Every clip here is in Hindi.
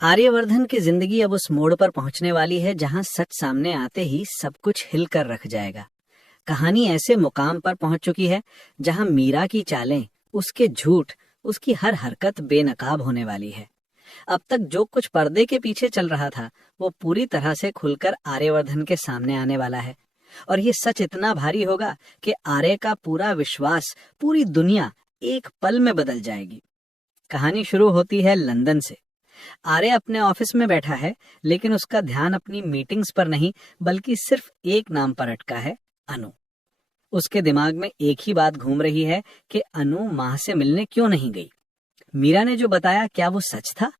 आर्यवर्धन की जिंदगी अब उस मोड़ पर पहुंचने वाली है जहां सच सामने आते ही सब कुछ हिलकर रख जाएगा। कहानी ऐसे मुकाम पर पहुंच चुकी है जहां मीरा की चालें, उसके झूठ, उसकी हर हरकत बेनकाब होने वाली है। अब तक जो कुछ पर्दे के पीछे चल रहा था वो पूरी तरह से खुलकर आर्यवर्धन के सामने आने वाला है। और ये सच इतना भारी होगा कि आर्य का पूरा विश्वास, पूरी दुनिया एक पल में बदल जाएगी। कहानी शुरू होती है लंदन से। आर्य अपने ऑफिस में बैठा है, लेकिन उसका ध्यान अपनी मीटिंग्स पर नहीं बल्कि सिर्फ एक नाम पर अटका है, अनु। उसके दिमाग में एक ही बात घूम रही है कि अनु मां से मिलने क्यों नहीं गई। मीरा ने जो बताया, क्या वो सच था?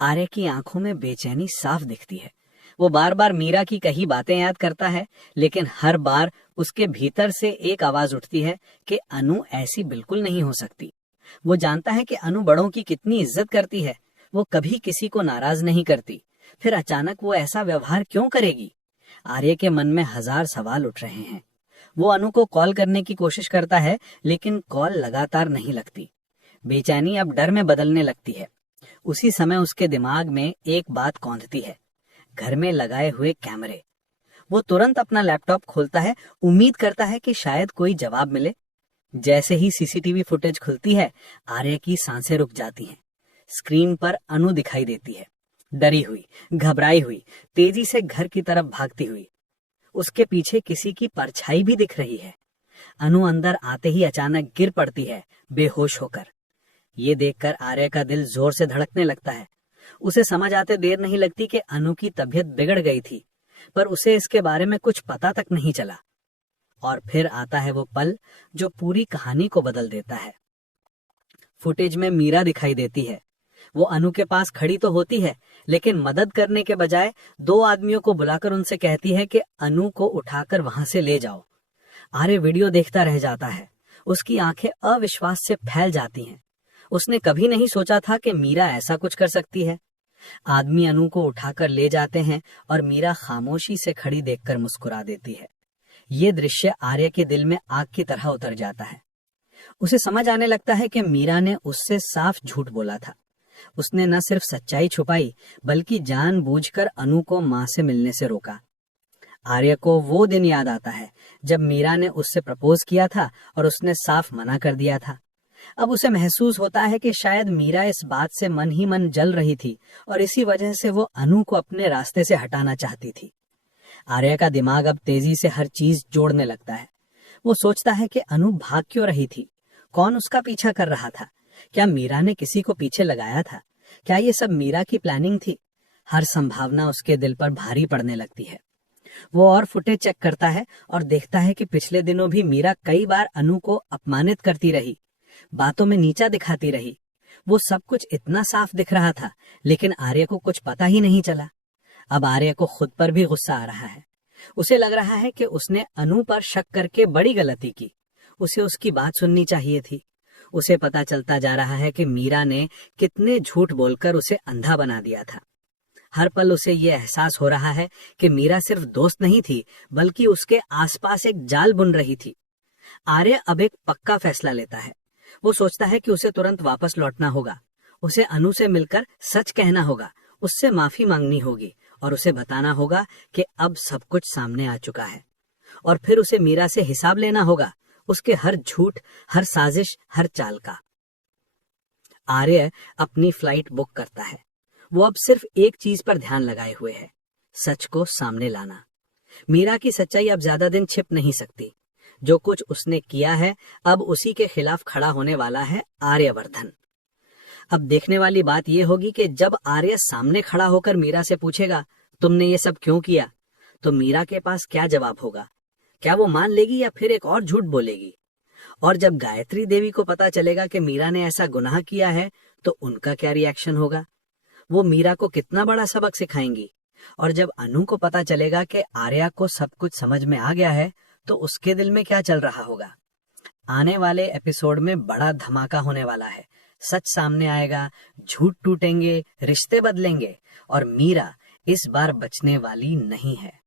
आर्य की आंखों में बेचैनी साफ दिखती है। वो बार बार मीरा की कही बातें याद करता है, लेकिन हर बार उसके भीतर से एक आवाज उठती है कि अनु ऐसी बिल्कुल नहीं हो सकती। वो जानता है कि अनु बड़ों की कितनी इज्जत करती है, वो कभी किसी को नाराज नहीं करती, फिर अचानक वो ऐसा व्यवहार क्यों करेगी? आर्य के मन में हजार सवाल उठ रहे हैं। वो अनु को कॉल करने की कोशिश करता है, लेकिन कॉल लगातार नहीं लगती। बेचैनी अब डर में बदलने लगती है। उसी समय उसके दिमाग में एक बात कौंधती है, घर में लगाए हुए कैमरे। वो तुरंत अपना लैपटॉप खोलता है, उम्मीद करता है कि शायद कोई जवाब मिले। जैसे ही सीसीटीवी फुटेज खुलती है, आर्य की सांसें रुक जाती हैं। स्क्रीन पर अनु दिखाई देती है, डरी हुई, घबराई हुई, तेजी से घर की तरफ भागती हुई। उसके पीछे किसी की परछाई भी दिख रही है। अनु अंदर आते ही अचानक गिर पड़ती है, बेहोश होकर। ये देखकर आर्य का दिल जोर से धड़कने लगता है। उसे समझ आते देर नहीं लगती कि अनु की तबीयत बिगड़ गई थी, पर उसे इसके बारे में कुछ पता तक नहीं चला। और फिर आता है वो पल जो पूरी कहानी को बदल देता है। फुटेज में मीरा दिखाई देती है। वो अनु के पास खड़ी तो होती है, लेकिन मदद करने के बजाय दो आदमियों को बुलाकर उनसे कहती है कि अनु को उठाकर वहां से ले जाओ। आर्य वीडियो देखता रह जाता है। उसकी आंखें अविश्वास से फैल जाती हैं। उसने कभी नहीं सोचा था कि मीरा ऐसा कुछ कर सकती है। आदमी अनु को उठाकर ले जाते हैं और मीरा खामोशी से खड़ी देखकर मुस्कुरा देती है। ये दृश्य आर्य के दिल में आग की तरह उतर जाता है। उसे समझ आने लगता है कि मीरा ने उससे साफ झूठ बोला था। उसने न सिर्फ सच्चाई छुपाई, बल्कि जानबूझकर अनु को मां से मिलने से रोका। आर्य को वो दिन याद आता है जब मीरा ने उससे प्रपोज किया था और उसने साफ मना कर दिया था। अब उसे महसूस होता है कि शायद मीरा इस बात से मन ही मन जल रही थी और इसी वजह से वो अनु को अपने रास्ते से हटाना चाहती थी। आर्य का दिमाग अब तेजी से हर चीज जोड़ने लगता है। वो सोचता है कि अनु भाग क्यों रही थी, कौन उसका पीछा कर रहा था, क्या मीरा ने किसी को पीछे लगाया था, क्या ये सब मीरा की प्लानिंग थी? हर संभावना उसके दिल पर भारी पड़ने लगती है। वो और फुटेज चेक करता है और देखता है कि पिछले दिनों भी मीरा कई बार अनु को अपमानित करती रही, बातों में नीचा दिखाती रही। वो सब कुछ इतना साफ दिख रहा था, लेकिन आर्य को कुछ पता ही नहीं चला। अब आर्य को खुद पर भी गुस्सा आ रहा है। उसे लग रहा है कि उसने अनु पर शक करके बड़ी गलती की। उसे उसकी बात सुननी चाहिए थी। उसे पता चलता जा रहा है कि मीरा ने कितने झूठ बोलकर उसे अंधा बना दिया था। हर पल उसे ये एहसास हो रहा है कि मीरा सिर्फ दोस्त नहीं थी, बल्कि उसके आसपास एक जाल बुन रही थी। आर्य अब एक पक्का फैसला लेता है। वो सोचता है कि उसे तुरंत वापस लौटना होगा। उसे अनु से मिलकर सच कहना होगा, उससे माफी मांगनी होगी और उसे बताना होगा कि अब सब कुछ सामने आ चुका है। और फिर उसे मीरा से हिसाब लेना होगा, उसके हर झूठ, हर साजिश, हर चाल का। आर्य अपनी फ्लाइट बुक करता है। वो अब सिर्फ एक चीज पर ध्यान लगाए हुए है, सच को सामने लाना। मीरा की सच्चाई अब ज्यादा दिन छिप नहीं सकती। जो कुछ उसने किया है, अब उसी के खिलाफ खड़ा होने वाला है आर्यवर्धन। अब देखने वाली बात यह होगी कि जब आर्य सामने खड़ा होकर मीरा से पूछेगा, तुमने ये सब क्यों किया, तो मीरा के पास क्या जवाब होगा? क्या वो मान लेगी या फिर एक और झूठ बोलेगी? और जब गायत्री देवी को पता चलेगा कि मीरा ने ऐसा गुनाह किया है, तो उनका क्या रिएक्शन होगा? वो मीरा को कितना बड़ा सबक सिखाएंगी? और जब अनु को पता चलेगा कि आर्या को सब कुछ समझ में आ गया है, तो उसके दिल में क्या चल रहा होगा? आने वाले एपिसोड में बड़ा धमाका होने वाला है। सच सामने आएगा, झूठ टूटेंगे, रिश्ते बदलेंगे और मीरा इस बार बचने वाली नहीं है।